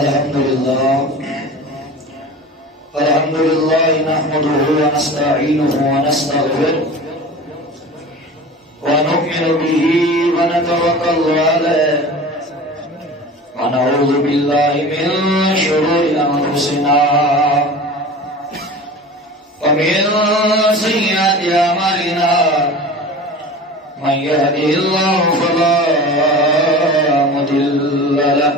الحمد لله نحمده ونستعينه ونستغفره ونؤمن به ونتوكل عليه ونعوذ بالله من شرور أنفسنا ومن سيئات أعمالنا من يهده الله فلا مضل له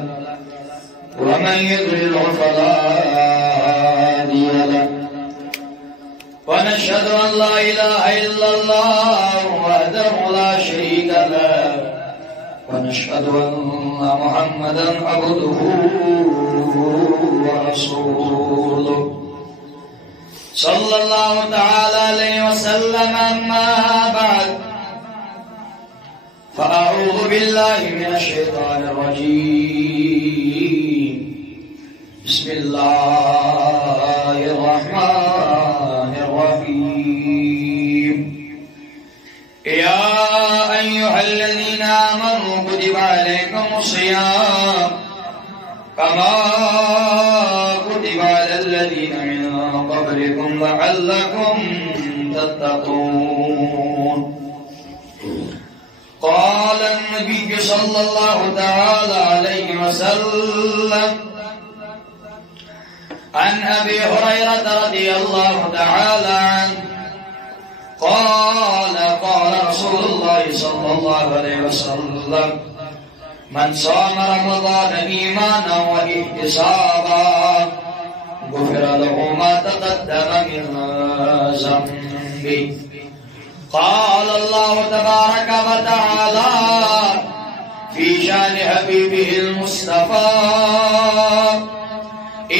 ومن يضلل فلا هادي له ونشهد أن لا إله إلا الله وحده لا شريك له ونشهد أن محمدا عبده ورسوله صلى الله تعالى عليه وسلم. أما بعد فأعوذ بالله من الشيطان الرجيم. بسم الله الرحمن الرحيم. يا أيها الذين آمنوا كتب عليكم الصيام كما كتب على الذين من قبلكم لعلكم تتقون. قال النبي صلى الله تعالى عليه وسلم عن أبي هريرة رضي الله تعالى عنه قال قال رسول الله صلى الله عليه وسلم من صام رمضان إيمانا واحتسابا غفر له ما تقدم من ذنبه. قال الله تبارك وتعالى في شان حبيبه المصطفى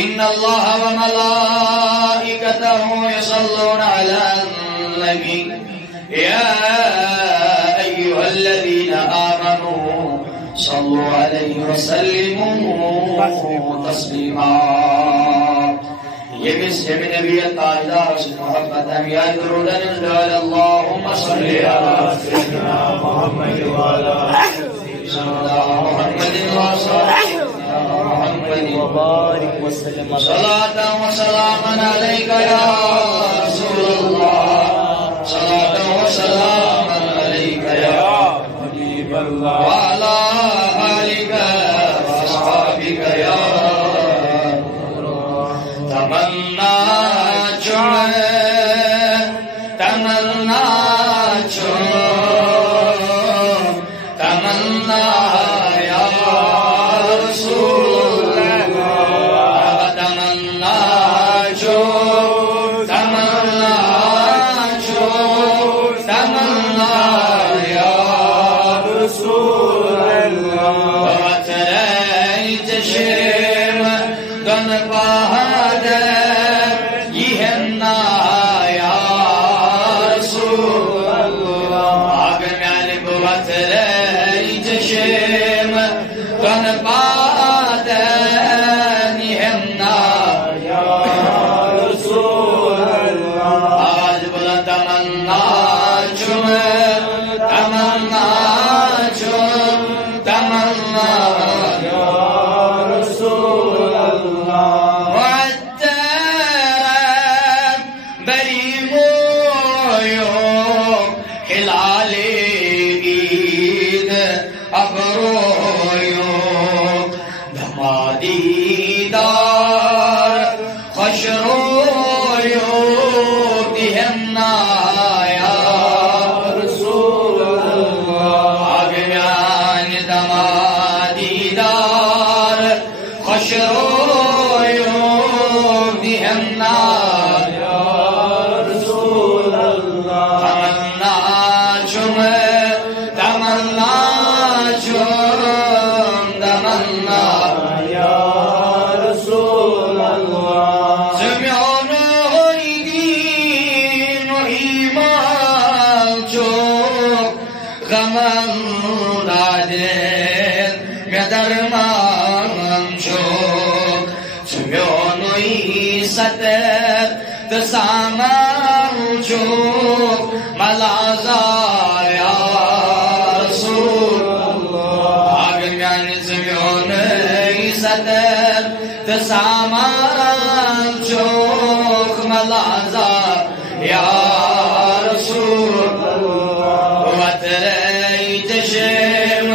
إن الله وملائكته يصلون على النبي يا أيها الذين آمنوا صلوا عليه وسلموا تسليما. یہ مسجد نبی تاجدار سے محبت ہم یا درود نزل اللهم صل على سيدنا محمد وعلى سيدنا محمد محمد وبارك وسلم صلاة وسلاما عليك يا رسول الله صلاة وسلاما عليك يا حبيب الله وعلى آلك وأصحابك يا تمنا یا رسول اللہ تمنا یا رسول اللہ وتريت شيم دون بهادر يهنا يا رسول الله أجمعني بوتريت شيم دون بهادر يهنا يا رسول الله أجبل تمنا يا رسول الله وعدترم بريمو هلال عيد أبرويو دمادي دار خشرويو دهنا يا رسول الله أجمعان دمادي دار خشرويو دهنا يا رسول الله تمنا يا رسول الله زميون دين وإيمان غمان دادين مدرمان زميون ستر تسامان ملازا يا رسول الله أغنان زميون ستر تسامان چوک ملازا یا رسول وتري تشم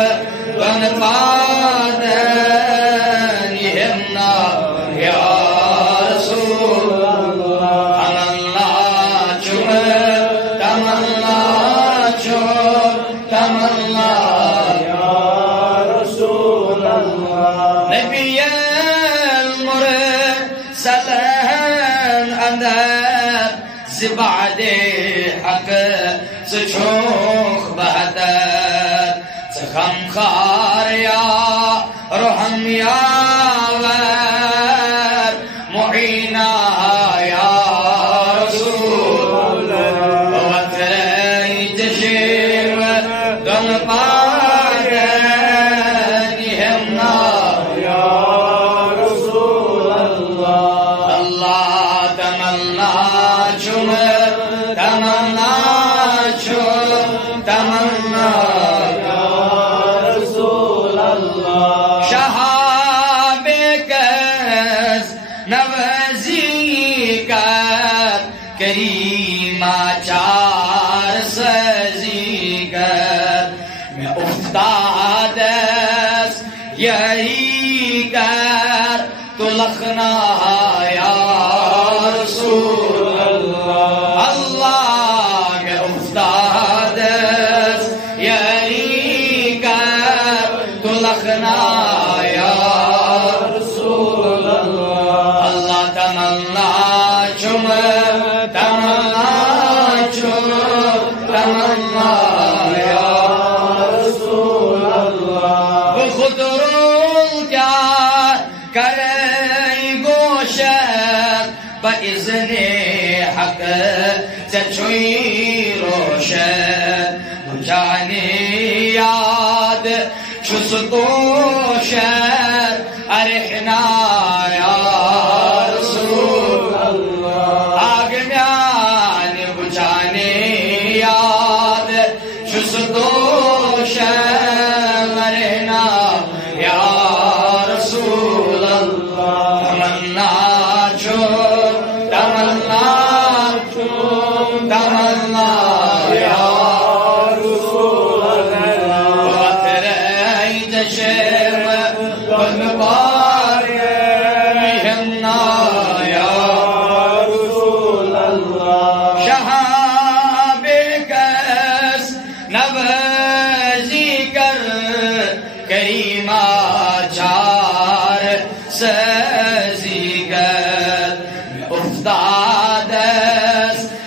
ونقادن يهمنا يا رسول تمنا چوم تمنا چوم تمنا يا رسول الله نبي المرسلين أندر زبعد حق سشوخ بهدر سخم خار يا رحم يا ور معينا يا رسول وتري تشير دم بعدن يهمنا يا رسول الله الله تمنا شمر تمنا شمر تمنا يا رسول الله شهابك نوزيك كريما چار سزيك میں افتاد یہی کر تو لکھنا یا رسول اللہ اللہ میں افتاد یہی کر تو لکھنا یا رسول اللہ اللہ تمنا چم تمنا چم تمنا یا رسول اللہ خود رو کیا کرے گوشت بإذن حق چچوئی روشت جانی یاد چستوشت ارحنا یا رسول اللہ آگمیان بچانی یاد چستوشت ارحنا یا رسول اللہ تمنا چو تمنا چو تمنا یا رسول اللہ وتري تشم ونبار يهمنا يا رسول الله شهابك نوزيكر كريما چار سزيكر افتاد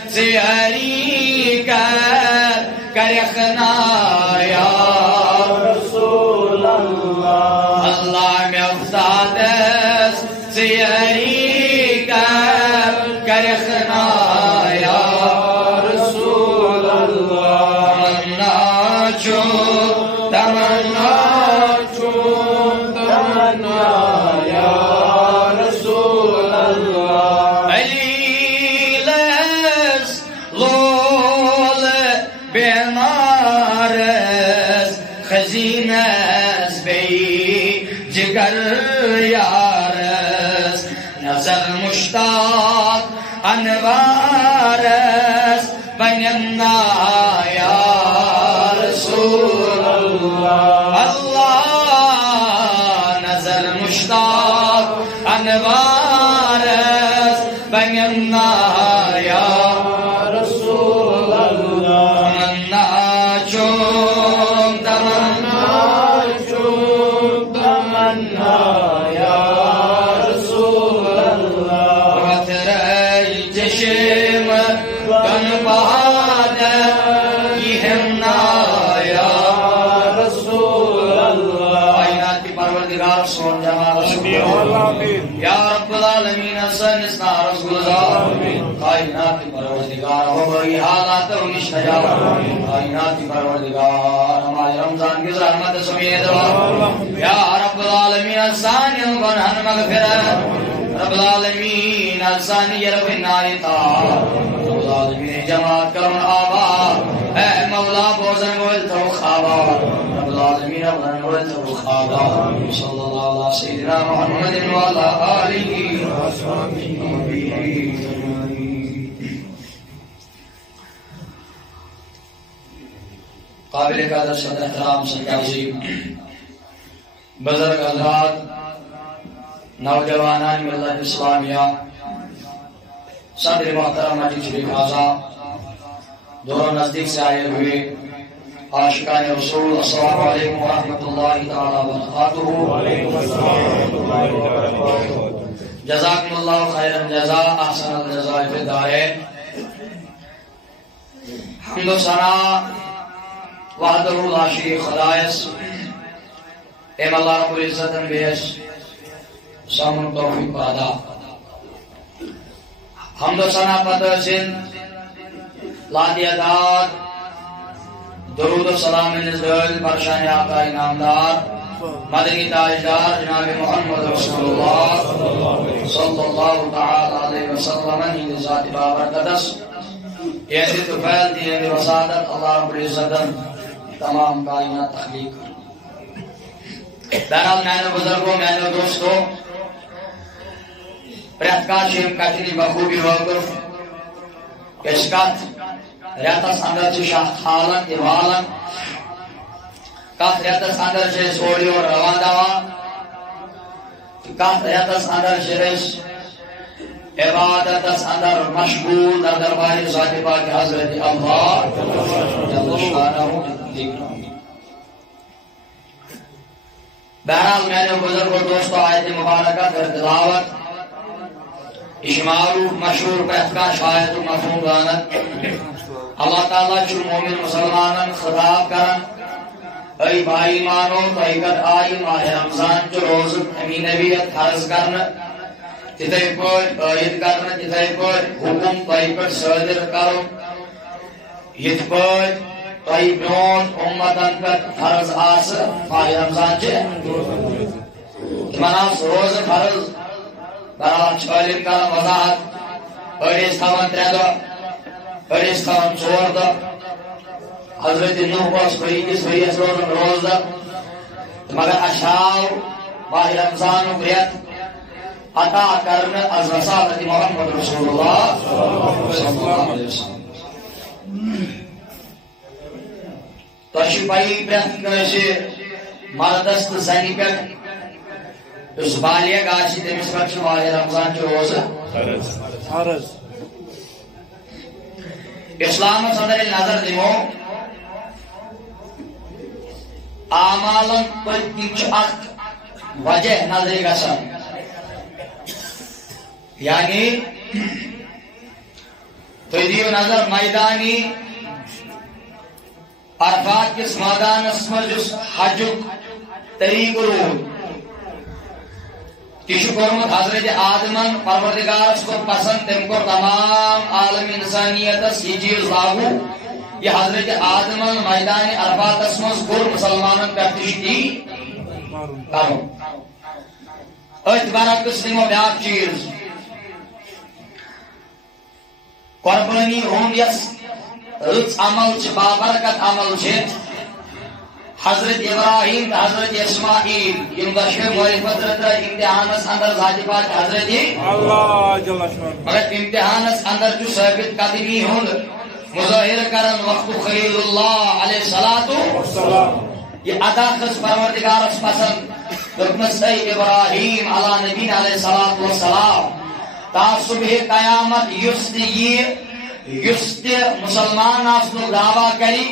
سياريكر كرخنا يا رسول الله الله میں افتاد سياريكر كرخنا يا رسول الله تمنا چو تمنا چو تمنا يا رسول الله عليلس لول بنارس خزينس بي جگر يارس نظر مشتاق انوارس بيننا يا رسول الله الله نظر مشتاق انوارس بيننا يا رسول الله تمنا چوم تمنا چوم تمنا يا رسول الله وتري تشم دن بعد يهمنا يا رسول الله کائنات کی پروردگار سون جمال یا رب العالمین حسن اسنا رسول کائنات کی پروردگار ہو گئی حالات و نشتجا کائنات کی پروردگار ہمارے رمضان کی رحمت سمیت یا رب العالمین حسن گناہن مغفرت رب العالمین حسن یرب النار طاعت رب العالمین جماعت کرن آباد اے مولا بوزن گویل تو خوابا رب العالمين ربنا والتوخادا صلى الله على سيدنا محمد وعلى آله وصحبه قابل قدر صدر احترام صدر عظیم بزرگ حضرات نوجوانان ملت اسلامیہ صدر محترم مسجد شریف اعظم دوروں نزدیک سے آئے ہوئے عاشقان رسول السلام علیکم ورحمۃ اللہ تعالی وبرکاتہ. جزاکم اللہ خیر الجزاء احسن الجزاء فی الدارین. حمد و ثنا وحدہ لا شریک خدایس ایم اللہ رب العزت بیس سامن توفیق ادا. حمد و ثنا پتہ سن لادیاداد درود و سلام نزول برشان آقا انعامدار مدنی تاجدار جناب محمد رسول اللہ صلی اللہ تعالی علیہ وسلم ہی ذات بابرکتس یہ توفیل دی وسعادت اللہ رب العزت تمام کائنات تخلیق کر. بہرحال میانو بزرگوں میانو دوستوں پریتکار شیم کٹنی بخوبی واقف کشکت ریتس اندر چھ حالن دیوالن کت ریتس اندر چھ سوڑی اور روان دوا کت ریتس اندر چھ عبادتس اندر مشغول در دربار ذات پاک حضرت اللہ جل شانہ. بہرحال میں نے بزرگ اور دوستوں آیت مبارکہ در تلاوت اشمارو مشہور پہتکا شاید و مفہوم دانت اللہ تعالیٰ چو مومن مسلمانن خطاب کرن ای بھائی مانو تحقیقت آئی ماہ رمضان چو روز امینویت حرز کرن تتائی پر آیت کرن تتائی پر حکم تحقیقت صدر کرن یت پر تائی برون امتن پر فرض آس ماہ رمضان چے مناس روز فرض برحال چھالیم کا وضاحت اڑیس تھاون ترے اڑیس تھاون ژور دہ حضرت نوح بس بیس ؤریس روزن روز دہ مگر اشراو ماہ رمضان ریت عطا کرن از رسالت محمد رسول اللہ صلی اللہ علیہ وسلم. تشی پائی پریت کنسی مردس تو زنی پہ اس بالیہ گاشی تمس پہ ماہ رمضان چھ روز فرض. اسلام اندر نظر دمو اعمالن پتہ اخ وجہ نظر گژھان یعنی تھی دیو نظر میدانی عرفات کس میدانس مز حجک طریق رود یہ کورمت حضرت آدمن پروردگارس کو پسند تم کو تمام عالم انسانیت یہ چیز لاگو یہ حضرت آدمن میدان عرفات مز کور مسلمانن پہ تشتی کرو. ات برعکس نمو بیاکھ چیز قربانی ہون یس رچ عمل بابرکت عمل حضرت ابراہیم حضرت اسماعیل یم دشوے موری فطرت امتحانس اندر ذات پاک حضرت اللہ جل شانہ مگر امتحانس اندر جو ثابت قدمی ہوں مظاہر کرن وقت خلیل اللہ علیہ الصلوۃ والسلام یہ ادا خس پروردگارس پسند دکمس اے ابراہیم علی نبی علیہ الصلوۃ والسلام تا صبح قیامت یست مسلمان آسنو دعویٰ کری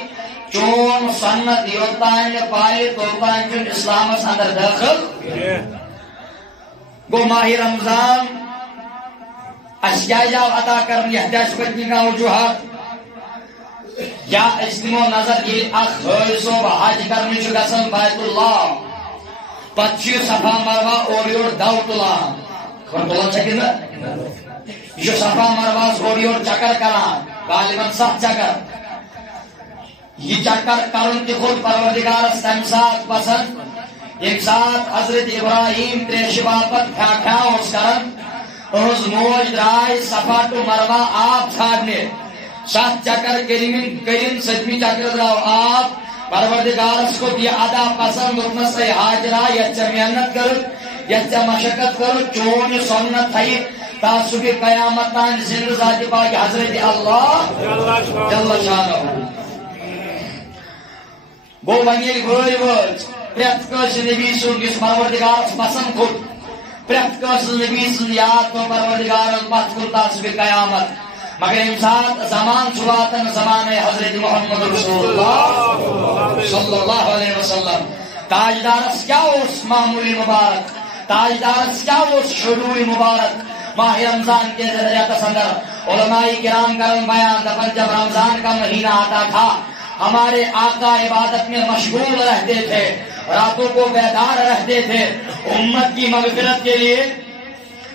چون سنت یوتان پائے توتان چون اسلام اندر داخل گو ماہ رمضان اشیاء عطا کرن یحتاج پتنی کا وجوہات یا استمو نظر یہ اخ حیث و حج کرنی چو گسن بیت اللہ پچی صفا مروہ اور یور دو تلان خون تلان چکر نا یہ صفا مروہ اور یور چکر کران غالباً سخت چکر یہ چکر کرن تی خود پروردگار تم ساتھ پسند ایک ساتھ حضرت ابراہیم تریش باپت کھا اس کرن اس موج درائے صفا تو مروہ آپ چھاڑنے سات چکر کرن ستمی چکر دراؤ آپ پروردگارس کو یہ ادا پسند اتنا سے حاجرہ یچا محنت کر یچا مشقت کر چون سنت تھئی تاسو کی قیامت تان زندہ ذات پاک حضرت اللہ جل شانہ گو ونیل گوئی وچ پریت کس نبی سن کس پروردگارس پسند کھو پریت کس نبی سن یاد کو پروردگارس پت کھو تاسو کی قیامت مگر امساد زمان چھواتن زمان حضرت محمد رسول اللہ صلی اللہ علیہ وسلم تاجدارس کیا اس معمولی مبارک تاجدارس کیا اس شروعی مبارک ماہ رمضان کے ذریعہ اندر علماء کرام کرم بیان دفن جب رمضان کا مہینہ آتا تھا ہمارے آقا عبادت میں مشغول رہتے تھے راتوں کو بیدار رہتے تھے امت کی مغفرت کے لیے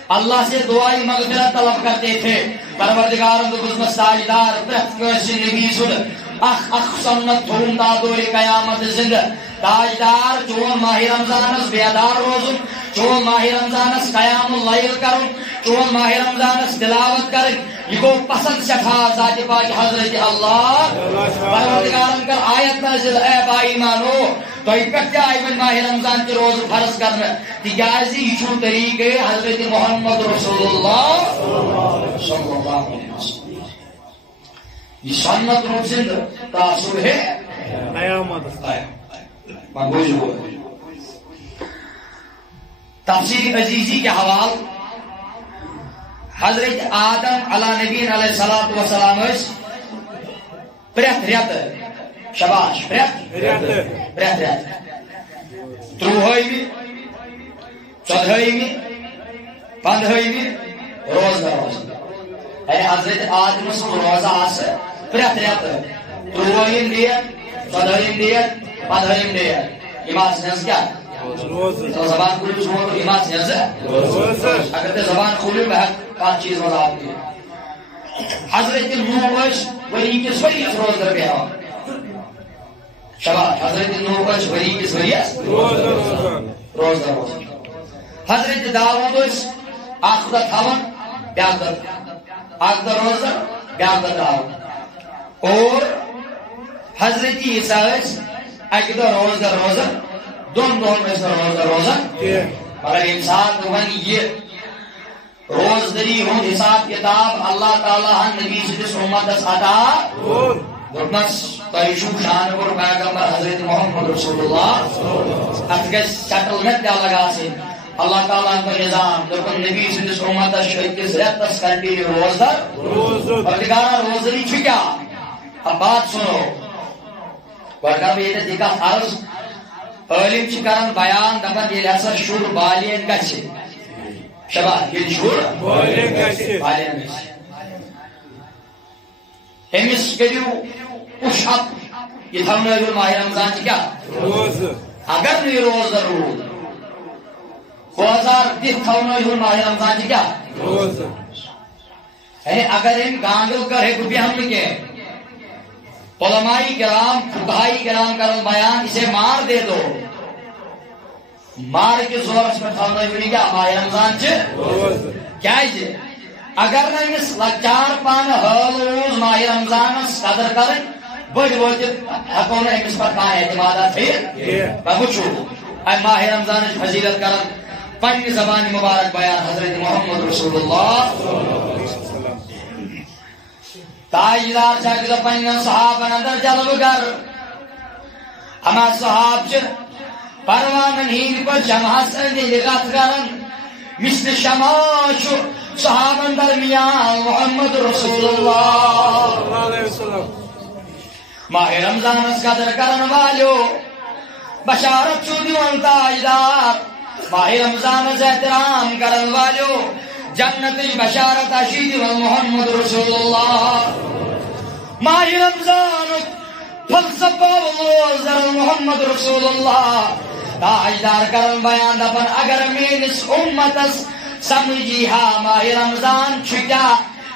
اللہ سے دعائی مغفرت طلب کرتے تھے پروردگار گزمت ساجدار پرت کوشی نبی سن اخ سنت تھوم دا دوری قیامت زندہ تاجدار چون ماہ رمضانس بیدار روزن چون ماہ رمضانس قیام اللیل کرن چون ماہ رمضانس تلاوت کرن یہ کو پسند شفا ذات پاک حضرت اللہ پروردگارن کر آیت نازل اے با ایمانو تو اکٹھے آئی من ماہ رمضان کی روز فرض کرنا تیازی یہ طریقے حضرت محمد رسول اللہ صلی اللہ علیہ وسلم یہ سنت روز زندہ تاثر ہے قیامت مانگوجو تفسیر عزیزی کے حوال حضرت آدم علیہ نبی علیہ السلام پریت ریت شباش پریت ریت تروہیمی چودہیمی پندہیمی روز در روز اے حضرت آدم سے روزہ آسے پریت ریت تروہیم دیت چودہیم دیت پندہیم دیت امام سنس کیا تو زبان کھولی چھوڑ تو امام سنس اگر تے زبان کھولی بہت کان چیز وضاحت کی حضرت نوح وہی کس وری روز در پہ ہوا شباب حضرت نوح وری کس وری روز در روز حضرت داود آخدہ تھاون آخدہ روز بیاکدہ داود اور حضرت عیسیٰ اکدہ روز در روز دون میں سے روز در روز مگر انسان روحان یہ روزدری ہوں حساب کتاب اللہ تعالیٰ نبی صدیس امت عطا دورمس تیشو شان پر پیغمبر حضرت محمد رسول اللہ اتگس سیٹلمنٹ دیا لگا سے اللہ تعالیٰ کا نظام دورکن نبی صدیس امت شہید کے زیادت کنٹی روزدر اور دکارا روزدری چھکیا اب بات سنو ورکا بھی یہ دیکھا فرض علم چکرن بیان دفن یہ لحظہ شور بالین گچھے شباب یہ شور بالین گچھے امس کریو اشحق یہ تھونا ہے ماہ رمضان کیا روز اگر نہیں روز ضرور بازار دیکھ تھونا ہے ماہ رمضان کیا روز یعنی اگر ان گانگل کر ہے بھی ہم نے علمائی کرام فقہائی کرام کرن بیان اسے مار دے دو مار کے زور اس پر تھونا ہے کیا ماہ رمضان چھ کیا ہے اگر نہ اس لچار پان حال روز ماہ رمضان قدر کریں بڑی وجہ حقونا اس پر کہاں اعتمادات ہے بہچو اے ماہ رمضان فضیلت کریں پنی زبان مبارک بیان حضرت محمد رسول اللہ تاجدار شاکر پنی صحابہ اندر جلو کر ہما صحاب چھ پروانن ہین پر جمع سندی لغت کرن مثل شماش صحابن درمیان محمد رسول اللہ ماہ رمضان اس قدر کرن والو بشارت چو دیون تاجدار ماہ رمضان اس احترام کرن والو جنت بشارت اشید و محمد رسول اللہ ماہ رمضان فلسفہ و محمد رسول اللہ تاجدار کرن بیان دفن اگر مینس امتس سمجھی ہا ماہ رمضان چھکا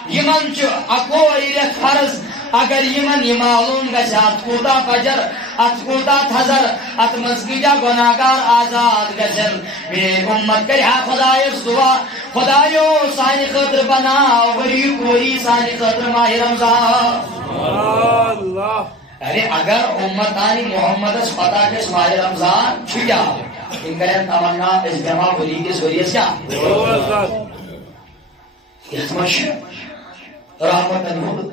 یمن چھ اکوئی رت فرض اگر یمن یہ معلوم گژھِ ات کوتا فجر ات کوتا تھزر ات مسجدہ گناہگار آزاد گژھن میری امت کرِ ہا خدایس دعا خدایو سانہِ خٲطرٕ بناو ؤری کوری سانہِ خٲطرٕ ماہ رمضان اللہ یعنی اگر امتانی محمد اس پتہ کے ماہ رمضان چھٹیا ان کریں تمنا اجتماع ولی کے ذریعے سے یتمش رحمت نور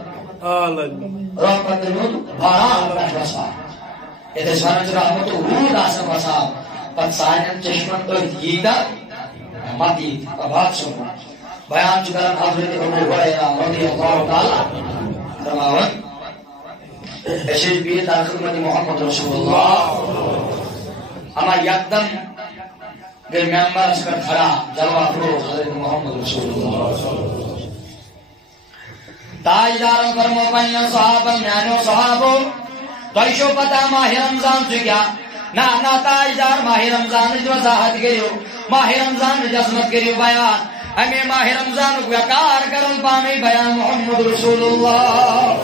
رحمت نور باران بسا یہ سوانچ رحمت ورود آسم بسا پت سائن چشمن گیتا مدی بات سنو بیان چکرن حضرت ابو ہریرہ رضی اللہ تعالی فرماون اشج بھی در خدمت محمد رسول اللہ اما یکدم گئے ممبر اس پر کھڑا جلوہ فروغ حضرت محمد رسول اللہ تاجداروں فرمو پنیا صحابہ میانو صحابو تویشو پتا ماہ رمضان چکیا نا تاجدار ماہ رمضان جو وضاحت کریو ماہ رمضان جزمت کریو بیان ہمیں ماہ رمضان کو یکار کرن پامی بیان محمد رسول اللہ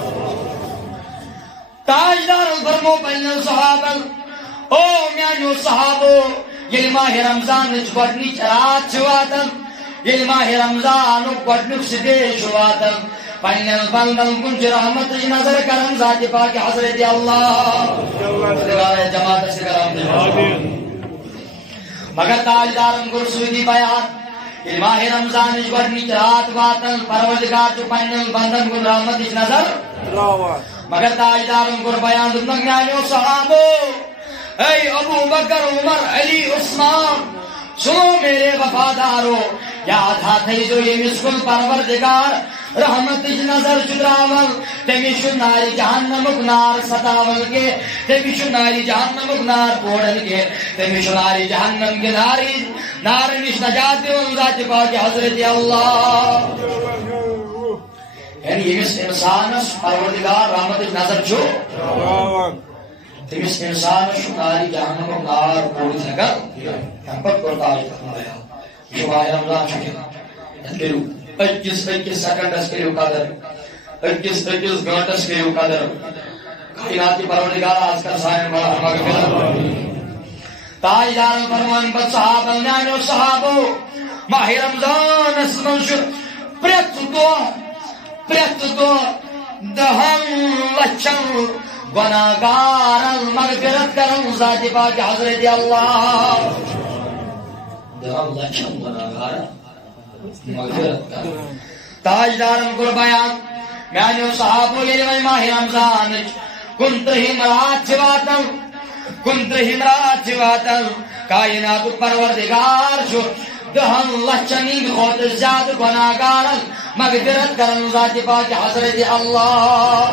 تاجدار فرمو پنیا صحابہ او میانو صحابو یہ ماہ رمضان گۄڈنِچ رات چھواتن یہ ماہ رمضان گۄڈنیُک سٹے چھواتن پننٮ۪ن بندن کُن چھِ رحمتٕچ نظر کرن ذاتِ پاک حضرت اللہ جماعت سے کرم مگر تاجدارن کوٚر سۭتی بیان یہ ماہ رمضان گۄڈنِچ رات واتن پروردگار چھُ پننٮ۪ن بندن کُن رحمتٕچ نظر مگر تاجدارن کوٚر بیان دوٚپنکھ میانیو صحابو اے ابو بکر عمر علی عثمان سنو میرے وفادارو یاد ہاتھائی جو یہ مسکن پروردگار رحمتش نظر چدراول تمی شو ناری جہنمک نار ستاول کے تمی شو ناری جہنمک نار پوڑن کے تمی شو ناری جہنم کے نار نش نجات ذات پاک حضرت اللہ یعنی یہ انسان پروردگار رحمتش نظر چھو تمس انسان ناری جہنم نار پوڑ سکا ہم پر پرتاج فرمایا یہ ماہ رمضان کرو 21 سیکنڈس کرو قدر 21 گھنٹس کرو قدر کائنات کی پروردگار آج کل سائن بڑا مغفرت تاجدار فرمان پر صحابہ میانو صحابو ماہ رمضان اسمن شد پریت دو دہن لچن گناہگار مغفرت کرن ذات پاک حضرت اللہ دہم لچھم گناہگار مغفرت کرن تاجدارن کو بیان میانیو صحابو یہ ماہ رمضان کنترہم رات چواتن کائنات پروردگار چھو دہن لچھنی خود زیادہ گناہگار مغفرت کرن ذات پاک حضرت اللہ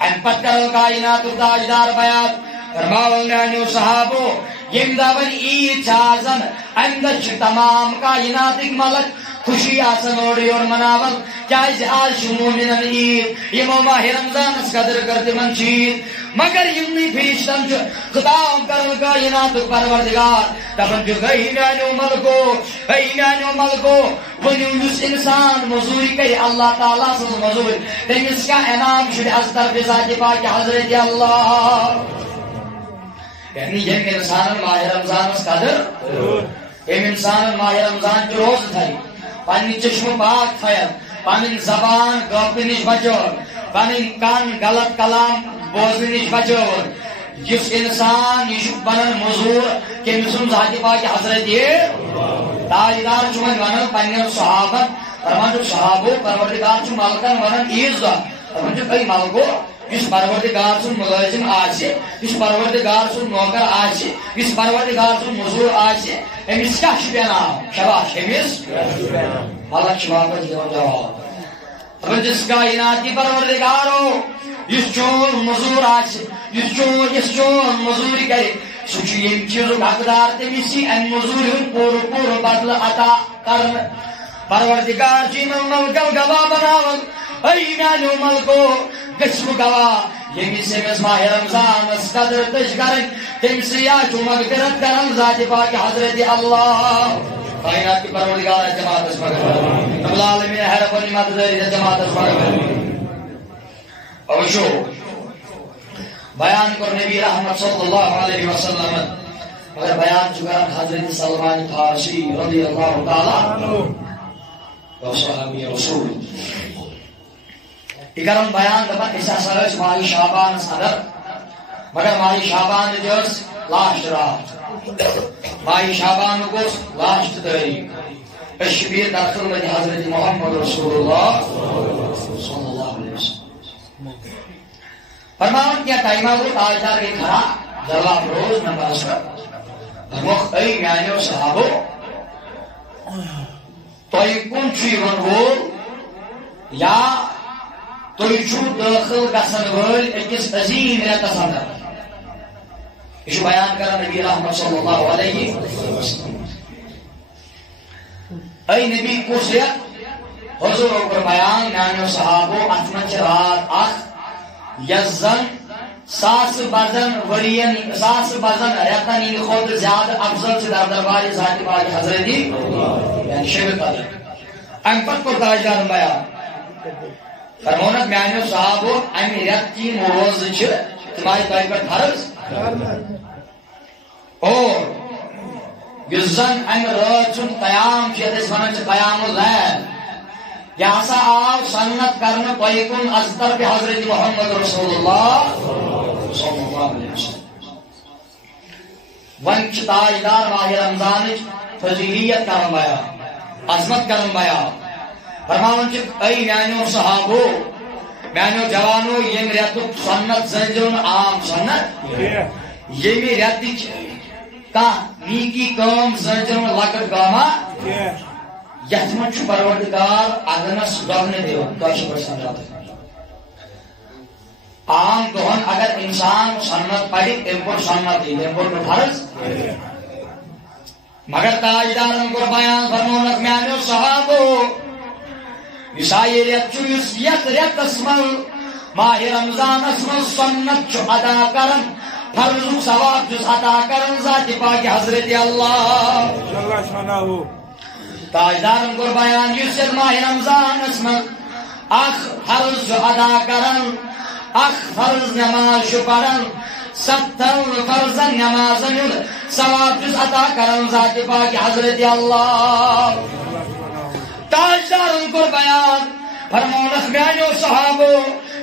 ان پت کرو کائنات تاجدار بیان فرماؤں میانیو صحابو یم دون عید چھازن اندچ تمام کائنات ملک خوشی آسن اوڑی اور مناول کیاز آج شمو من عید یمو ماہ رمضان اس قدر کرتے من چیز مگر یمنی پیشتن جو خطاب کرن کائنات پروردگار تبن جو گئی میانیو ملکو ونیو جس انسان مزوری کری اللہ تعالیٰ سے مزوری تیمیس کا انعام شد از طرف ذات پاک حضرت اللہ یعنی یم انسان ماہ رمضان اس قدر یم انسان ماہ رمضان جو روز تھائی پانی چشم پاک تھایا پانی زبان گوپی نش بچور پانی کان غلط کلام بوزنی نش بچور جس انسان یہ بنن مزور کہ مسلم ذات پاک حضرت یہ تاجدار چمن ونن پنن صحابہ فرمان صحابو پروردگار چ مالکن ونن عیز فرمان کئی مالکو اس پروردگار سن ملازم آسے اس پروردگار سن نوکر آسے اس پروردگار سن مزور آسے امس کیا شبینا شباش امس مالک شباب جواب جس کائنات کی پروردگار ہو اس چون مزور آسے اس چون مزوری کرے سوچو یہ چیزوں حقدار تمیسی ان مزوری ہن پور بدل عطا کرن پروردگار جی ملکل گواہ بناون اے میانو ملکو گسم گواہ یمی سے ماہ رمضان اس قدر تش کرن تم سے یا چو مغفرت کرن ذات پاک حضرت اللہ کائنات کی پروردگار جماعت اس مغفرت رب العالمین حرف و نعمت داری جماعت اس مغفرت اوشو بیان کر نبی رحمت صلی اللہ علیہ وسلم مگر بیان چکرن حضرت سلمان فارسی رضی اللہ تعالی و صحابی رسول یہ کرن بیان دپان اس ہسا ٲسۍ ماہِ شعبان صدر مگر ماہِ شعبان ٲس لاسٹ رات ماہِ شعبان اوس لاسٹ تٲریخ أسۍ چھِ بِہِتھ در خدمت حضرت محمد رسول اللہ صلی اللہ علیہ وسلم فرماون کیا ٹائمہ گو تاجدار کے کھڑا جواب روز نماز پر فرموک اے میانیو صحابو تۄہہِ کُن چھُ یِوان وول یا تُہۍ چھُو دٲخل گژھن وٲلۍ أکِس عظیٖم رٮ۪تس انٛدر یہ چھُ بیان کران نبی رحمت صلی اللہ علیہ وسلم اے نبی کُس رٮ۪تھ حضور کوٚر بیان میانیو صحابو اتھ منٛز چھِ رات اکھ یۄس زن ساسہٕ بزن ؤرین ساسہٕ بزن رٮ۪تن ہٕنٛدِ کھۄتہٕ زیادٕ افضل چھِ در دربارِ ذاتِ پاک حضرت یعنی شب قدر امہِ پتہٕ کوٚر تاجدارن بیان فرمونکھ میانیو صحابو امہِ رٮ۪تہٕ کہِ یِم روزٕ چھِ تِم آیہِ تۄہہِ پٮ۪ٹھ فرض اور یُس زن امہِ رٲژ ہُنٛد قیام چھُ یتھ أسۍ ونان چھِ قیام اللیل یہ ہسا آو سنت کرنے تۄہہِ کُن از طرف حضرت محمد رسول اللہ صلی اللہ علیہ وسلم ون چھِ تاجدار ماہ رمضانٕچ فضیلیت کران بیان عظمت کران بیان فرماوان چھِ اے میانیو صحابو میانیو جوانو ییٚمہِ رٮ۪تُک سنت زٲنۍزیو نہٕ عام سنت ییٚمہِ رٮ۪تٕچ کانٛہہ نیکی کٲم زٲنۍزیو نہٕ لۄکٕٹ کٲما یتھ منٛز چھُ پروردگار اذنس دۄگنہٕ دِوان کٲشِر پٲٹھۍ سمجھاوان عام دۄہن اگر انسان سنت پرِ تٔمۍ کوٚر سنت تٔمۍ کوٚر نہٕ فرض مگر تاجدارن کوٚر بیان فرمونکھ میانیو صحابو یُس ہا یہِ رٮ۪تھ چھُ یُس یتھ رٮ۪تس منٛز ماہ رمضانس منٛز سنت چھُ ادا کران فرضُک ثواب چھُس عطا کران ذاتِ پاکِ حضرت اللہ تاجدارن کوٚر بیان یُس یتھ ماہ رمضانس منٛز اکھ فرض چھُ ادا کران اکھ فرض نماز چھُ پران 70 فرضن نمازن ہُنٛد ثواب چھُس عطا کران ذاتِ پاکِ حضرت اللہ تاجدارن کوٚر بیان فرمونکھ میانیو صحابو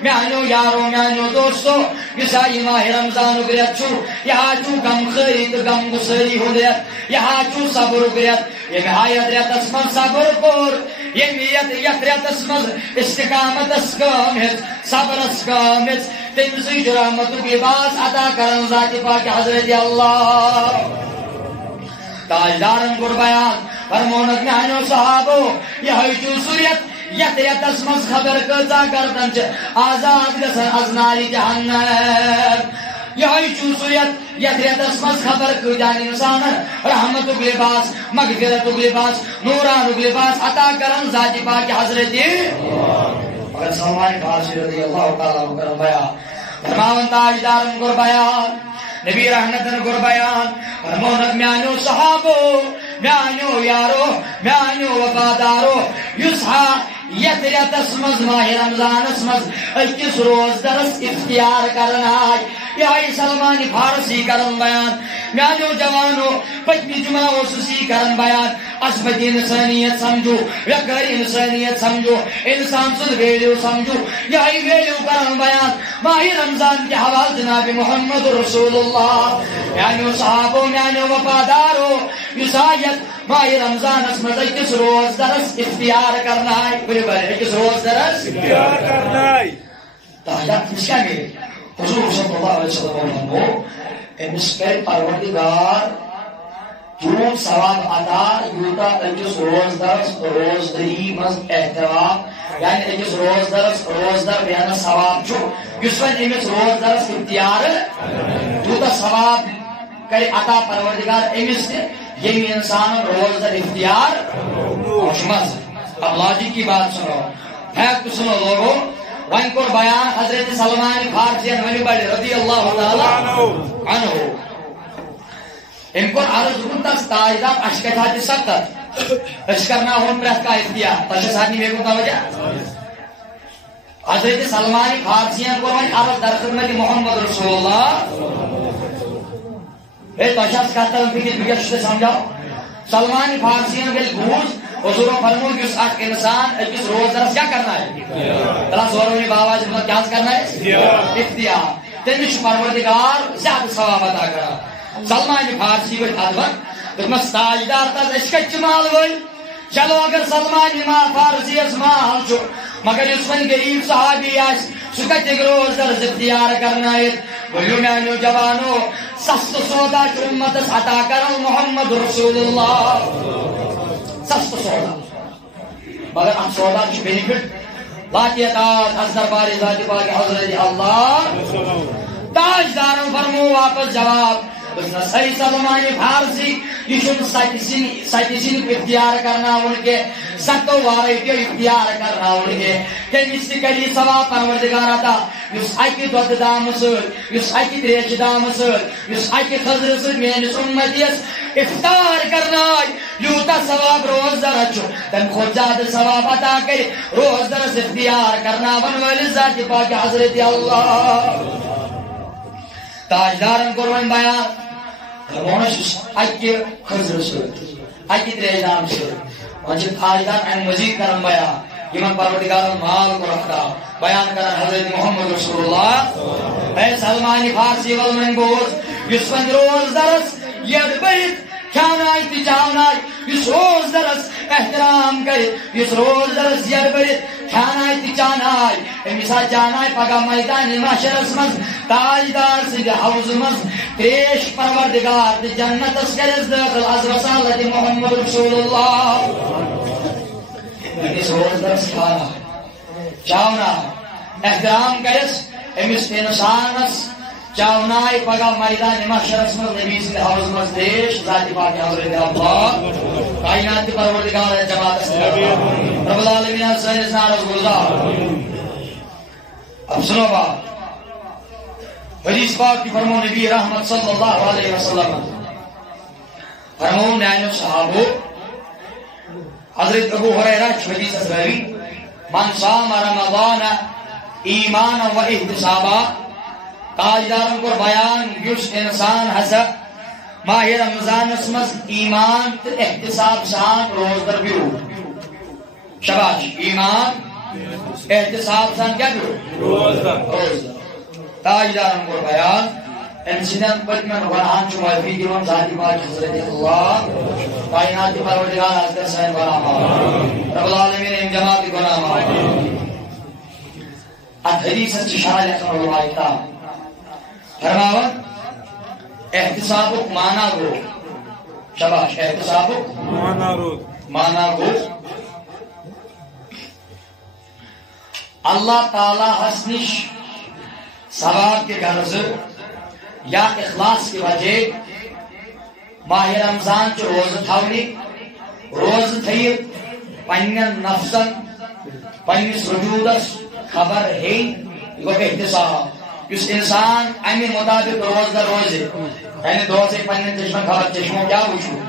میانیو یارو میانیو دوستو یُس ہا یہِ ماہ رمضانُک رٮ۪تھ چھُ یہِ ہا چھُ غم خٲری تہٕ غم گُسٲری ہُنٛد رٮ۪تھ یہِ ہا چھُ صبرُک رٮ۪تھ ییٚمہِ ہا یتھ رٮ۪تس منٛز صبر کوٚر ییٚمہِ یتھ رٮ۪تس منٛز استقامتس کٲم ہیٚژ صبرس کٲم ہیٚژ تٔمۍ سٕے چھُ رحمتُک لباس عطا کران ذاتِ پاکِ حضرت اللہ تاجدارن کوٚر بیان فرمونکھ میانیو صحابو یِہوٚے چھُ سُہ رٮ۪تھ یتھ رٮ۪تس منٛز خبر کۭژاہ گردن چھِ آزاد گژھان از نارِ جہنم یِہوٚے چھُ سُہ رٮ۪تھ یتھ رٮ۪تس منٛز خبر کۭتیاہ انسانن رحمتُک لباس مغفرتُک لباس نورانُک لباس عطا کران ذاتِ پاکِ حضرت مگر سلمان فارسی رضی اللہ تعالیٰ عنہ کران بیان فرماوان تاجدارن کوٚر بیان نبی رحمتن کوٚر بیان فرمونکھ میانیو صحابو میانیو یارو میانیو وفادارو یُس ہا یتھ رٮ۪تس منٛز ماہ رمضانس منٛز أکِس روزدرس اختیار کران آے یِہوٚے سلمان فارسی کران بیان میانیو جوانو پٔتمہِ جمعہ اوسُس یی کران بیان عظمت انسانیت سمجھو وقار انسانیت سمجھو انسان سُنٛد ویلیو سمجھو یِہوٚے ویلیو کران بیان ماہ رمضان کے حوالہٕ جناب محمد رسول اللہ میانیو صحابو میانیو وفادارو یُس ہا یتھ ماہ رمضانس منٛز أکِس روزدرس اختیار کرناے أکِس روزدرس اختیار کرناے تاجدار تٔمِس کیٛاہ میلہِ حضور صلی اللہ علیہ وسلم فرمو أمِس کرِ پروردگار تیوٗت ثواب عطا یوٗتاہ أکِس روزدرس روزدٔری منٛز احترام یعنی أکِس روزدرس روزدر بیٚہنس ثواب چھُ یُس وۄنۍ أمِس روزدرس اختیار تیوٗتاہ ثواب کرِ عطا پروردگار أمِس تہِ ییٚمہِ انسانن روزدر اختیار چھُ اب لاجک کی بات سنو فیکٹ سنو لوگو وہیں کوٚر بیان حضرت سلمان فارسی ونی بڑِ رضی اللہ تعالیٰ عنہ أمۍ کوٚر عرض دوٚپُن تس تاجدار اَسہِ کتہِ ہا چھِ سخت أسۍ کرناوہون پرٛٮ۪تھ کانٛہہ اختیار تۄہہِ چھا سارنٕے میگُن توجہ حضرت سلمان فارسی کوٚر وۄنۍ عرض در خدمت محمد رسول اللہ ہے تۄہہِ چھا کتھ تران فکر بہٕ کیٛاہ چھُس تۄہہِ سمجھاو سلمان فارسی نے بوجھ حضور فرمو کہ اس انسان اس روزدارس کیا کرنا ہے تلا زورونی بابا جی کیا کرنا ہے اختیار تمس پروردگار زیادہ ثواب عطا کران سلمان فارسی ورت ادب دمس تاجدار تس اس کچ مال ول چلو اگر سلمان فارسی اس مال چھو مگر اس ون غریب صحابی آس سہ کتک روزدار اختیار کرنا ولو میانو جوانو سست سودا امتس عطا کرو محمد رسول اللہ سست سودا مگر ام سودا چھ بینیفٹ لاتیتات از دربار ذات پاک حضرت اللہ تاجداروں فرمو واپس جواب صحیح سلمان فارسی یہ سچ سن اختیار کرنا ان کے ستو وارے کے اختیار کرنا ان کے تمس تہ کری ثواب پروردگار عطا یس اکہ دود دام سۭتۍ یس اکہ تریش دام سۭتۍ یس اکہ خضر سۭتۍ میٲنِس اُمتیس افطار کرناے یوتاہ ثواب روزدار چھُ تمہِ کھۄتہٕ زیادٕ ثواب عطا کر روزدارس اختیار کرناون وٲلِس ذات پاک حضرت اللہ تاجدارن کور وۄنۍ بیان دپونس اکہ خضر سۭتۍ اکہ تریش دام سۭتۍ وۄنۍ چھِ تاجدار امہِ مزید کران بیان یمن پروردگارن مال کو رکھتا بیان کران حضرت محمد رسول اللہ اے سلمان فارسی ول من بوز یس ون روزدارس یڈ بٔرِتھ کھیاناے تہ چاوناے یس روزدارس احترام کر یس روزدارس یڈ بٔرِتھ کھیاناے تہ چاناے أمس جاناے پگہ میدان محشرس مز تاجدار سٕنٛدِ حوض مز تریش پروردگار تہ جنتس کرس داخل از رسالت محمد رسول اللہ أمس روزدارس کھانا چاونا احترام کرس أمس انسانس چاوناے پگہ میدان محشرس مز نبی سٕنٛدِ حوض مز تریش ذات پاک حضرت اللہ کائنات پروردگار جماعت رب العالمین سٲنِس نارس گلزار اب سنو بات حدیث پاک کی فرمو نبی رحمت صلی اللہ علیہ وسلم فرمو میانیو صحابو حضرت ابو ہریرہ حدیث اسبری من صام رمضان ایمانا و احتسابا تاجدارن کو بیان یس انسان ہسا ماہ رمضان مز ایمان تو احتساب سان روزدار بیو شباش ایمان احتساب سان کیا بیو روزدار تاجدارن کو بیان انسان پتمن گناہان چھ معافی دیون ذات پاک حضرت اللہ کائنات پروردگار حضرت سین گناہ رب العالمین ان جماعت گناہ حدیث شرح لکھن علماء کتاب فرماون احتساب مانا گو شباش احتساب مانا گو اللہ تعالی ہس نش ثواب کے غرض یا اخلاص کی وجہ ماہ رمضان چ روز تھونی روز تھیت پنن نفسن پنس وجودس خبر ہے گو احتساب اس انسان امی مطابق روزدار روزے یعنی دو سے پنن چشمہ خبر چشموں کیا پوچھو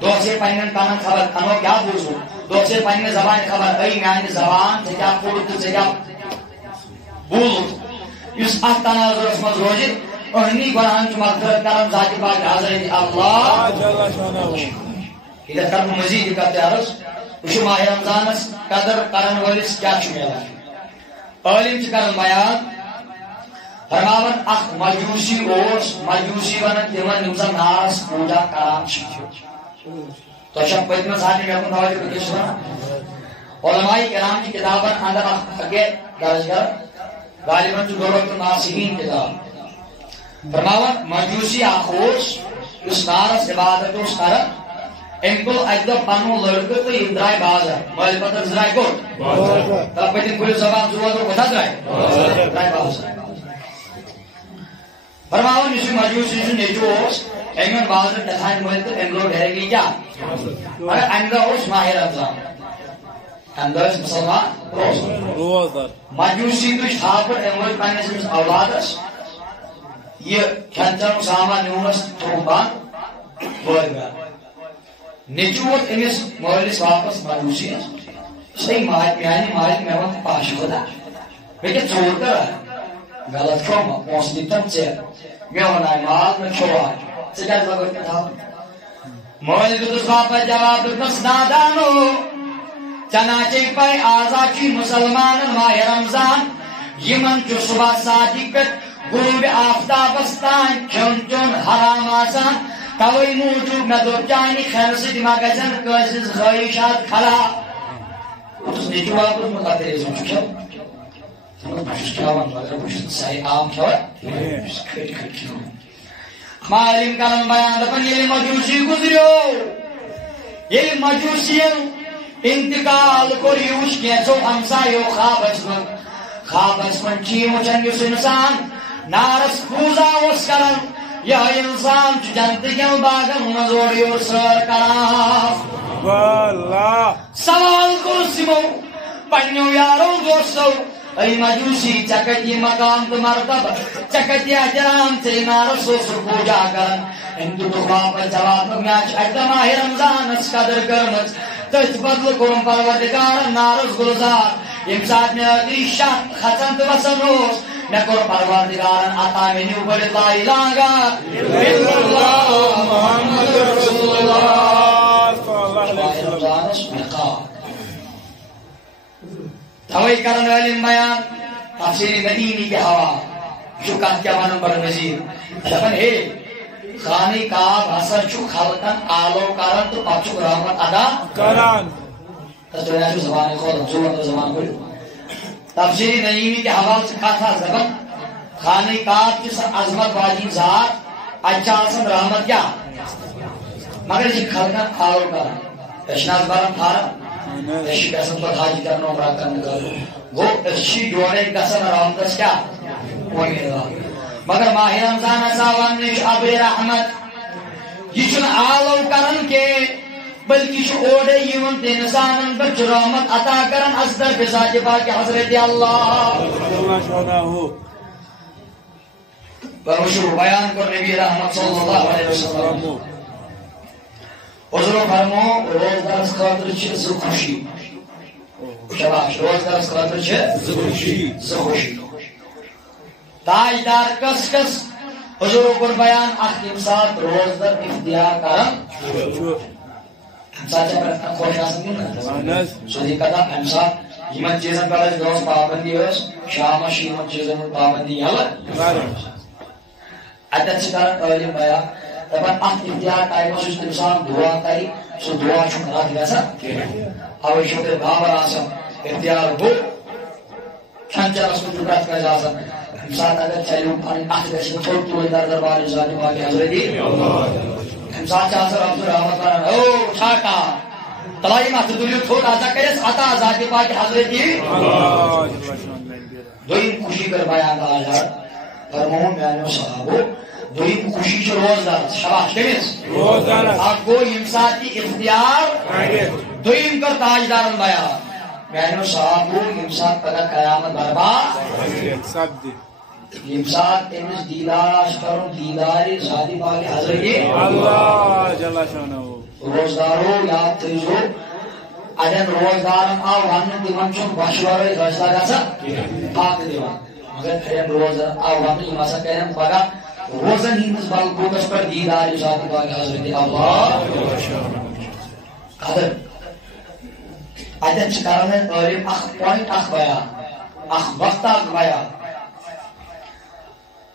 دو سے پنن کانن خبر کنو کیا پوچھو دو سے پنن زبان خبر ائی میانی زبان سے کیا پوچھو سے کیا بولو اس تناظر اس مز روزے اہنی گناہن چ مغفرت کرم ذات پاک حضرت اللہ ادھر کرم مزید کرتے عرض وچ ماہ رمضان قدر کرن ولس کیا چھ ملان عالم چ کرن بیان فرماون اخ مجوسی اوس مجوسی ونن تمن یمزن نارس پوجا کران تو شب پتم ساتھ میں اپنا توجہ کیش علماء کرام کی کتابن اندر اگے درج کر غالباً جو دولت ناسین کتاب فرماون مجوسی اخوش اس نارس عبادت اس کرن انکل اجدہ پانو لڑکے تو ادرائی بازا مال پتر ادرائی گوٹ تب پتن کلی زبان زواد رو کتا ادرائی بازا فرماون اسی مجوسی جو نیچو اس ایمن بازا تخان مال تو انگلو ڈھیرگی کیا اور انگلو اس ماہ رمضان انگلو اس مسلمان روزدار مجوسی تو شاپر انگلو پانے سے اولادس یہ کھنچن سامان نونس تروبان بوئے گا نچوت امس مولس واپس مجوسی صحیح ماہد میانی ماہد میں وقت پاش خدا بیٹے چور کر غلط کھو موسلی تم چیر میں ہونا ہے مال میں چھو آج سجاد لگو اتنا تھا مول دس واپس جواب دس نادانو چنانچہ پے آزادی مسلمان ماہ رمضان یمن چھ صبح ساتی پہ غروب آفتابس تان کھیون چون حرام آسان توئی موجود مے دوپ چانہ کھین ست ما گژھن کٲنٛسہِ خواہشات کھلا اس نے جواب مقدر زم کھیو بہت کھیوان مگر بہت سائی عام کھیوان کھٹ کھٹ کھیو معلم کرن بیان دپن ییٚلہِ مجوسی گزریو ییٚلہِ مجوسین انتقال کوٚر یہِ وٕچھ کینٛژو ہمسایو خوابس من چی وٕچھان یُس انسان نارس پوٗزا اوس کران یہ انسان جنت کٮ۪ن باغن منٛز اورٕ یور سٲر کران سوال کوٚرُس یِمو پننیو یارو دوستو اے مجوسی ژےٚ کتہِ یہِ مقام تہٕ مرتبہ ژےٚ کتہِ یہِ احترام ژےٚ نارس اوسُکھ پوٗجا کران أمۍ دیُتُکھ واپس جواب مےٚ چھِ اَکہِ دۄہ ماہِ رمضانس قدر کٔرمٕژ تٔتھۍ بدلہٕ کوٚرُم پروردگارن نارس گُلزار ییٚمہِ ساتہٕ مےٚ ٲخری شاہ کھژان تہٕ وسان اوس مےٚ کوٚر پروردگارن عطا مےٚ نیوٗ بٔرِتھ لا اِلاہا اِلا اللہ محمد رسول اللہ رمضانس نقاب توے کرن عالم بیان تفسیر مدینی کے حوالہ چھُ کتھ کیٛاہ ونان بڑٕ مزید دپان ہے خانہ کعب ہسا چھُ خلقن آلو کران تہٕ پتہٕ چھُکھ رحمت ادا کران تس دنیا چھُ زبان کھولان ژور زبان کھول تفسیر نعیمی کے حوالہ سے کتھ حظ دپان خانہ کعب چھِ سۄ عظمت واجیٚنۍ ذات اتہِ چھِ آسان رحمت کیٛاہ مگر یہِ چھِ خلقن آلو کران أسۍ چھِنہٕ حظ بران فارم أسۍ چھِ گژھان پتہٕ حج کرنہٕ عمرہ کرنہٕ خٲطرٕ گوٚو أسۍ چھِ یورے گژھان رحمتس کیٛاہ امیدوار مگر ماہ رمضان ہسا وننہٕ یہِ چھُ ابرِ رحمت یہِ چھُنہٕ آلو کران کینٛہہ بلکہ یہ اورے یِوان تہِ انسانن پٮ۪ٹھ چھُ رحمت عطا کران اصدر بذات پاک حضرت اللہ بیان کوٚر نبی رحمت صلی اللہ علیہ وسلم حضور فرمو روزدارس خاطر چھِ زٕ خوشی شاباش روزدارس خاطر چھِ زٕ خوشی تاجدار کس کس حضور کوٚر بیان اکھ ییٚمہِ ساتہٕ روزدار اختیار کران امہِ ساتہٕ چھا پرٛٮ۪تھ کانٛہہ خۄش آسان کِنہٕ سیٚودُے کتھا امہِ ساتہٕ یِمن چیٖزن پٮ۪ٹھ اسہِ دۄہس پابندی ٲس شامس چھِ یِمن چیٖزن ہٕنٛز پابندی یلہٕ اتٮ۪تھ چھِ کران عٲلم بیان دپان اتھ اختیار ٹایمس یُس انسان دعا کرِ سُہ دعا چھُنہٕ رد گژھان اوے چھُو تۄہہِ بابر آسان اختیار گوٚو کھٮ۪ن چٮ۪نس منٛز چھُ پرٛٮ۪تھ کٲنٛسہِ آسان امہِ ساتہٕ اگر چلو پنٕنۍ اَتھٕ گژھِ نہٕ تھوٚد تُلٕنۍ در دربار ذات پاک حضرت امہِ ساتہٕ چھِ آسان رب رحمت کران او چھا کانٛہہ تلایِم اَتھٕ تُلِو تھوٚد عطا کٔرِس عطا ذات پاک حضرت دوٚیِم خوشی کٔر بیان تاجدار فرمووُن میانیو صحابو دوٚیِم خوشی چھِ روزدارس شاباش کٔمِس اکھ گوٚو ییٚمہِ ساتہٕ یہِ اختیار دوٚیِم کٔر تاجدارن بیان میانیو صحابو ییٚمہِ ساتہٕ پگاہ قیامت برپا سپدِ ییٚمہِ ساتہٕ أمِس دیٖدار آسہِ کرُن دیٖدارِ ذاتِ پاکِ حضرت اللہ جل شانہُ روزدارو یاد تھٲیزیو اَڑٮ۪ن روزدارن آو وننہٕ تِمن چھُنہٕ بۄچھِ ورٲے فٲصلہ گژھان فاقہٕ دِوان مگر اَڑٮ۪ن روزدارن آو وننہٕ یِم ہسا کرن پگاہ روزن ہٕنٛدِس بلبوٗدس پٮ۪ٹھ دیٖدارِ ذاتِ پاکِ حضرت اللہ قدر اتٮ۪تھ چھِ کران عٲلم اکھ پویِنٹ اکھ بیان اکھ وقت اکھ بیان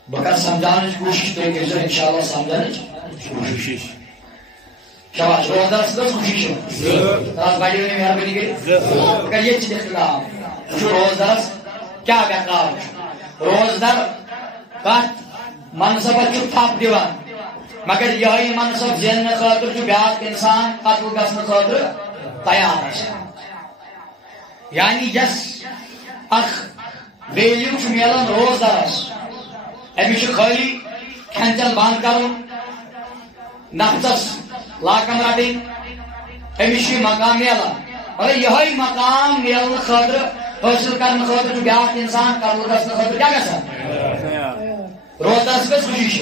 بہٕ کرٕ سمجھاونٕچ کوٗشش تُہۍ کٔرۍزیو انشاءاللہ سمجھنٕچ کوٗشش شاباش روزدارس کٔژ خوشی چھِ تَتھ بڑیو نہٕ مہربٲنی کٔرِتھ مگر ییٚتہِ چھِ اختلاف وٕچھو روزدارس کیٛاہ اختلاف چھُ روزدار کتھ منصبس چھُ تھپھ دِوان مگر یِہوٚے منصب زیننہٕ خٲطرٕ چھُ بیٛاکھ انسان قتل گژھنہٕ خٲطرٕ تیار آسان یعنی یس اکھ ویلیو چھُ میلان روزدارس أمِس چھُ خٲلی کھٮ۪ن چٮ۪ن بنٛد کرُن نفژس لاکم رٹٕنۍ أمِس چھُ یہِ مقام میلان مگر یِہوٚے مقام میلنہٕ خٲطرٕ حٲصِل کرنہٕ خٲطرٕ چھُ بیٛاکھ انسان قتل گژھنہٕ خٲطرٕ کیٛاہ گژھان روزدارس کٔژ خوشی چھِ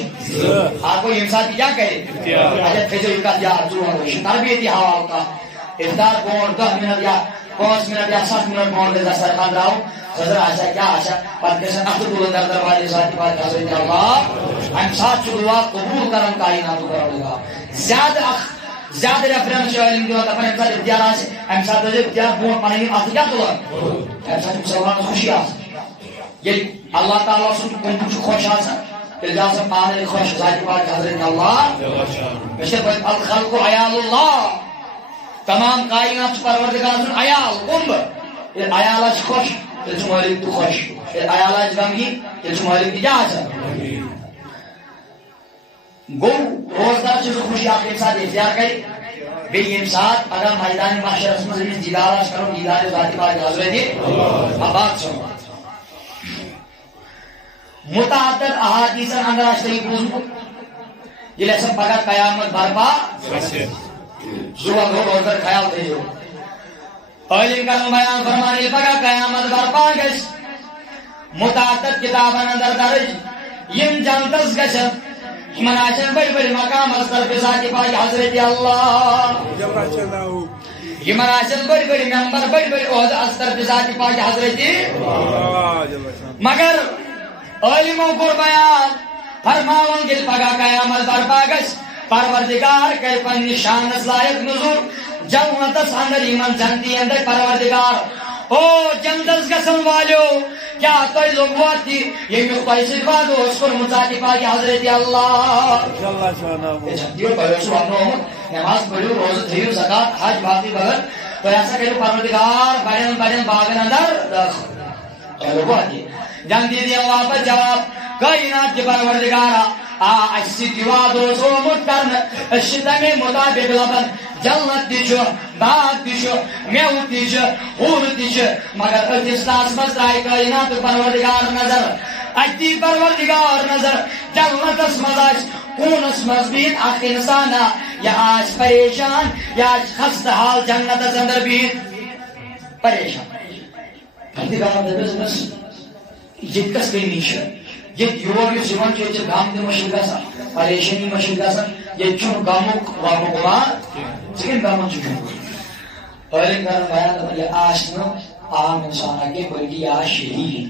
اکھ گوٚو ییٚمہِ ساتہٕ یہِ کیٛاہ کرِ اتٮ۪تھ تھٲیزیو یہِ کتھ یاد ژور یہِ چھُ تربیتی حوالہٕ کتھ افطار برونٛٹھ 10 منٹ یا 5 منٹ یا 7 منٹ برونٛٹھ گژھِ دسترخوان تراوُن خضر آسیا کیٛاہ آسیا پتہٕ گژھن اَتھٕ تُلُن در دربارِ ذاتِ پاک حضرت اللہ امہِ ساتہٕ چھُ دعا قبوٗل کران کایناتُک پروردگار زیادٕ اکھ زیادہ ریفرنس علم دِوان دپان ییٚمہِ ساتہٕ اختیار آسہِ اَمہِ ساتہٕ ٲسۍ اختیار برونٛٹھ پنٕنۍ اَتھٕ کیٛاہ تُلان اَمہِ ساتہٕ چھُ مُسلمانَس خوشی آسان ییٚلہِ اللہ تعالیٰ سُنٛد کُن چھُ خۄش آسان تیٚلہِ چھُ آسان پانَے خۄش ذاتِ پاک حضرت اللہ مےٚ چھِ پَتہٕ الخلق عیال اللہ تمام کائنات چھُ پروردگار سُنٛد عیال کُمبہٕ ییٚلہِ عیال آسہِ خۄش تیٚلہِ چھُ مٲلِک تہِ خۄش ییٚلہِ عیال آسہِ غمگیٖن تیٚلہِ چھُ مٲلِک تہِ کیٛاہ آسان گوٚو روزدار چھُ سُہ خوشی اکھ ییٚمہِ ساتہٕ اختیار کرِ بیٚیہِ ییٚمہِ ساتہٕ پگاہ میدان محشرس منٛز أمِس دیدار آسہِ کرُن دیدار ذاتِ پاک حضرت آباد سُنٛد متعدد احادیثن اندر آسہِ تۄہہِ بوٗزمُت ییٚلہِ ہسا پگاہ قیامت برپا صبح گوٚو روزدر خیال تھٲیِو عٲلِم کرن بیان فرمان ییٚلہِ پگاہ قیامت برپا گژھِ متعدد کتابن اندر درج یِم جنتس گژھن یمن آسن بڑی بڑی مقام از طرف ذات پاک حضرت اللہ یمن آسن بڑی بڑی ممبر بڑی بڑی عہد از طرف ذات پاک حضرت مگر عالموں کو بیان فرماون گل پگاہ قیامت برپا گژھِ پروردگار کرِ پننہِ شانس لایق نظر جنتس اندر یمن جنتی اندر پروردگار او جنتس گژھن والیو کیا تۄہہِ لوٚگوا تہِ ییٚمیُک تۄہہِ سۭتۍ وعدٕ اوس کوٚرمُت ذاتِ پاک حضرت اللہ جنتیو تۄہہِ اوسوٕ وَننومُت نٮ۪ماز پٔرِو روزٕ تھٲیِو زکات حج باقٕے بغٲر تۄہہِ ہسا کٔرِو پروردگار بڑٮ۪ن بڑٮ۪ن باغن اندر دٲخل تۄہہِ لوٚگوا تہِ جنتی دِیَن واپس جواب کائنات کے پروردگارا اَسہِ سۭتۍ وعدٕ اوس آمُت کرنہٕ أسۍ چھِ تَمے مُطابِق لبان جنت تہِ چھُ باغ تہِ چھُ میوٕ تہِ چھُ ہوٗرٕ تہِ چھُ مگر أتھِس تاس منٛز ترٛایہِ کائناتُک پروردگار نظر اَتہِ دی پروردگار نظر جنتس منٛز آسہِ کوٗنس منٛز بِہِتھ اکھ اِنسانا یہِ آسہِ پریشان یہِ آسہِ خستہٕ حال جنتس اندر بِہِتھ پریشان پروردگار دٔپِس أمِس ییٚتہِ کۄس کٔمی چھِ ییٚتہِ یور یُس یِوان چھُ ییٚتہِ چھِ غم تہِ مٔشِد گژھان پریشٲنی مٔشِد گژھان ییٚتہِ چھُنہٕ غمُک وغُک وان ژٕ کٔمۍ غمن چھُکھ عٲلِم کرن بیان دپان یہِ آسہِ نہٕ عام اِنسانا کینٛہہ بٔلکہِ یہِ آسہِ شہیٖد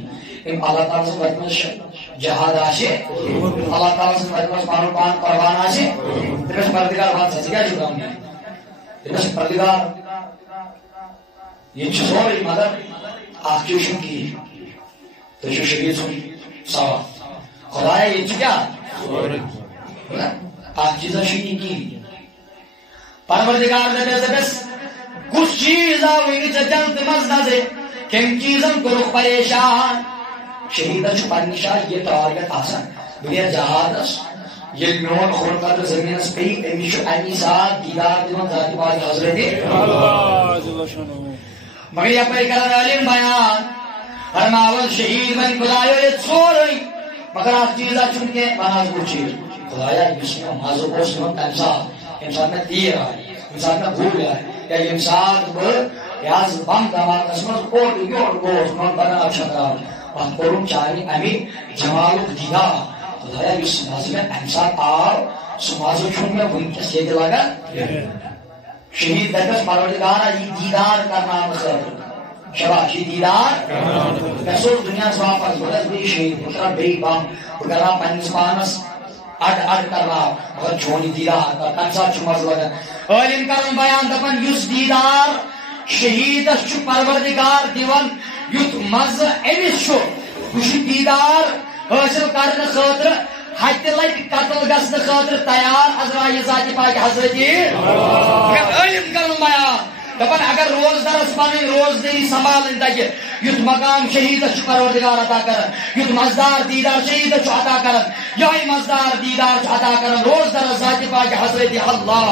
أمۍ اللہ تعالیٰ سٕنٛز وتہِ منٛز جہاد آسہِ اللہ تعالیٰ سٕنٛز وتہِ منٛز پنُن پان قۄربان آسہِ تٔمِس پروردگار وَن سا ژٕ کیٛازِ چھُکھ غمگیٖن تٔمِس پروردگار ییٚتہِ چھُ سورُے مگر اکھ چیٖز چھُنہٕ کِہیٖنۍ تُہۍ چھِو شہیٖد سُنٛد سوال خدایا ییٚتہِ چھُ کیٛاہ اکھ چیٖزا چھُ یہِ کِہیٖنۍ پروردگار دپیٚس کُس چیٖز آو وٕنہِ ژےٚ جنتہٕ منٛز نظرِ کٔمۍ چیٖزن کوٚرُکھ پریشان شہیٖدس چھُ پننہِ جایہِ یہِ ٹارگیٹ آسان بہٕ نیرٕ جہادس ییٚلہِ میون کھوٚر قدر زٔمیٖنس پیٚیہِ أمِس چھُ اَمی ساتہٕ دیدار دِوان ذاتِ پاک حضرت مگر یپٲرۍ کران عٲلِم بیان فرماوان شہیٖد وۄنۍ خدایا ییٚتہِ سورُے مگر اکھ چیٖزا چھُنہٕ کینٛہہ وَن حظ بوٚڑ چیٖز خدایا یُس مےٚ مزٕ اوس یِوان تمہِ ساتہٕ ییٚمہِ ساتہٕ مےٚ تیٖر آے ییٚمہِ ساتہٕ مےٚ گُلۍ آے یا ییٚمہِ ساتہٕ بہٕ یہِ حظ بم دھماکس منٛز اورٕ یورٕ گوس میون بناو چھکراو پتہٕ کوٚرُم چانہِ اَمہِ جمالُک دیدار خدایا یُس مزٕ مےٚ اَمہِ ساتہٕ آو سُہ مزٕ چھُنہٕ مےٚ وٕنکیٚس ییٚتہِ لگان شہیٖد دپیٚس پروردگارا یہِ دیدار کرناونہٕ خٲطرٕ شباش یہ دیدار میں سوچ دنیا سے واپس بہت بڑی شہید بہت بڑی بم بہت پنس پانس اڈ کر رہا مگر چون دیدار تمہ سات مزہ لگان عالم کرن بیان دپان یس دیدار شہیدس پروردگار دیوان یت مزہ امس دیدار حاصل کرنے خاطر ہتہ لٹ قتل گھنہ خاطر تیار عزرائیل ذات پاک حضرت عالم کرن بیان دپان اگر روزدارس پنن روزداری سنبھالن تک یت مقام شہیدس پروردگار عطا کران یت مزدار دیدار شہیدس عطا کران یہ مزدار دیدار عطا کران روزدار ذات پاک حضرت اللہ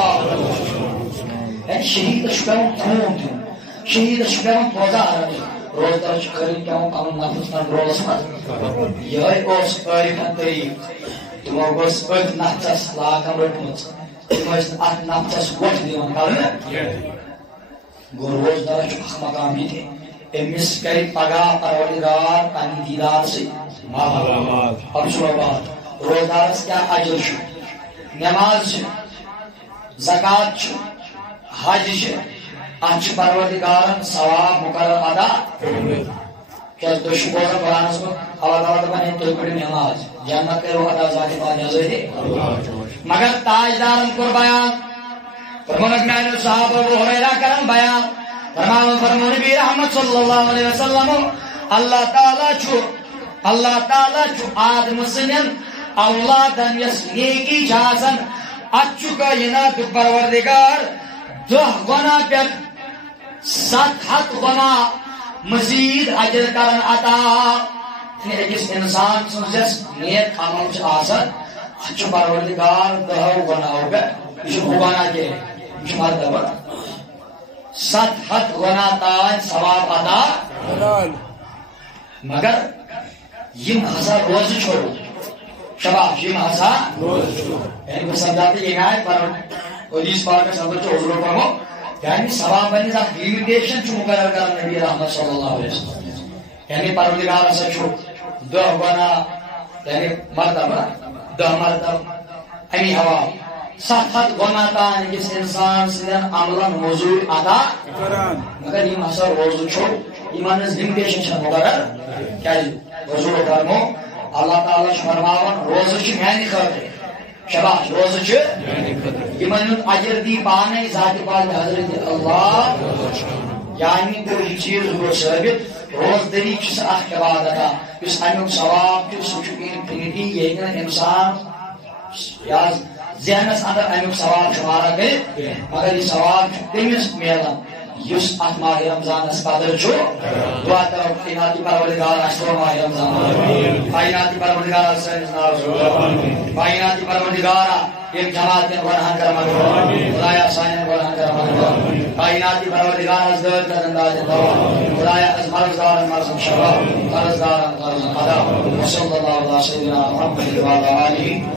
شہیدس پیون خون دیون شہیدس پیون پوزار روزدار خٲلی پیون پنن نفس کنٹرولس مز یہ عارفن طریق تمو گوس ات نفسس لاگان رٹمژ تم ات نفسس ووٹ دِوان کرنہٕ گو روزدار اخ مقام یہ امس کر پگاہ پروردگار پنہ دیدار سے افسرآباد روزدارس کیا اجر نماز زکات حج ات پروردگارن ثواب مقرر ادا کیا تھی بوزان قرآنس من اللہ تعالیٰ دپان تھی پڑھو نماز جنت کرو ادا ذات پاک حضرت مگر تاجدارن کور بیان فرمانک میانو صحابہ ابو ہریرہ کرم بیان فرمان نبی رحمت صلی اللہ علیہ وسلم اللہ تعالیٰ چھو آدم سنین اولادن یس نیکی جاسن اچھو کا ینات پروردگار 10 گنا پر 7 گنا مزید اجر کرن عطا ایکس انسان سنس نیک عمل آسن اچھو پروردگار 10 گنا ہوگا یہ گنا کے مرتبہ 7 گنا تاج ثواب عطا مگر یم ہسا روز چھوڑو شباب یم ہسا روز چھوڑو یعنی وہ سمجھاتے یہ ہے پر حدیث پاک کا سمجھ جو حضور پڑھو یعنی ثواب بنی ذات لیمیٹیشن چھو مقرر کرنا نبی رحمت صلی اللہ علیہ وسلم یعنی پروردگار سے چھو 10 گنا یعنی مرتبہ 10 مرتبہ امی ہوا 7 گنا تان کس انسان سن عملا موضوع عطا مگر یم ہسا روز چھوڑو ایمان لیمیٹیشن چھو مقرر کیا حضور فرمو اللہ تعالیٰ فرماون روز چھ میانہ خاطر شباش روز چھ یمن اجر دی پانے ذات پاک حضرت اللہ یعنی کوئی چیز ہو ثابت روز دری چھ اخ عبادت اس امیک ثواب کی سوچین پھنٹی یہ انسان یا ذہنس اندر امیک ثواب شمارا گئے مگر یہ ثواب تمس میلان یس ات ماہ رمضان اس قدر چھو دعا کرو کائناتی پروردگار اشرو ماہ رمضان کائناتی پروردگار سینس ناز کائناتی پروردگار ایک جماعت میں ورہن کر مدھو خدایا سائن ورہن کر مدھو کائناتی پروردگار از دور کا انداز دعا خدایا از مرزدار مرزم شبا مرزدار مرزم قدا صلی اللہ علیہ وسلم محمد و علیہ